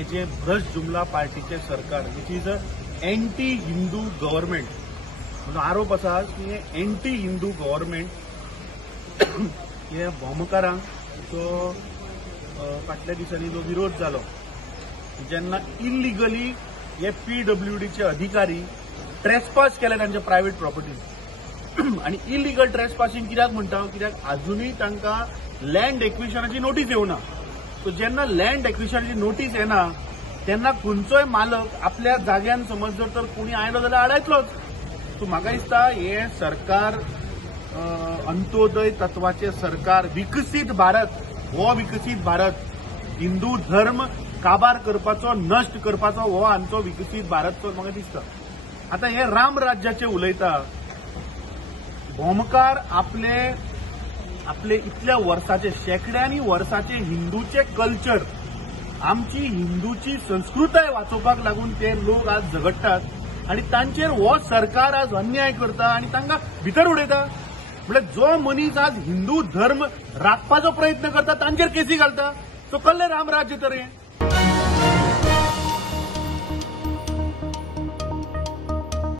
हे जे भ्रष्ट जुमला पार्टीचे सरकार which is a anti Hindu government म्हजो आरोप आसा की हे एंटी हिंदू गव्हर्नमेंट हे भोमकारांक जो फाटल्या दिसांनी जो विरोध जालो जेन्ना इल्लिगली हे PWDचे अधिकारी ट्रेसपास केले तांच्या प्रायव्हेट प्रॉपर्टीज आणि इल्लिगल ट्रेसपासिंग कित्याक म्हणटा कित्याक अजूनही तांकां लँड एक्विशनाची नोटीस येवना सो जेन्ना लँड एक्विशनाची नोटीस येना तेन्ना खंयचोय मालक आपल्या जाग्यान समज जर तर कोणी आयलो जाल्यार आडायतलोच सो म्हाका दिसता हे सरकार अंत्योदय तत्वाचे सरकार विकसीत भारत हो विकसीत भारत हिंदू धर्म काबार करपाचो नष्ट करपाचो हो आमचो विकसीत भारत म्हाका दिसता आता हे राम राज्याचे उलयता भोमकार आपले इतल्या वर्साचे शेकड्यांनी वर्साचे हिंदूचे कल्चर आमची हिंदूची संस्कृताय वाचोवपाक लागून ते लोक आज झगडटात आणि तांचेर हो सरकार आज अन्याय करता आणि तांकां भितर उडयता म्हणजे जो मनीस आज हिंदू धर्म राखपाचो प्रयत्न करता तांचेर केसी घालता सो कसलें राम राज्य तर हें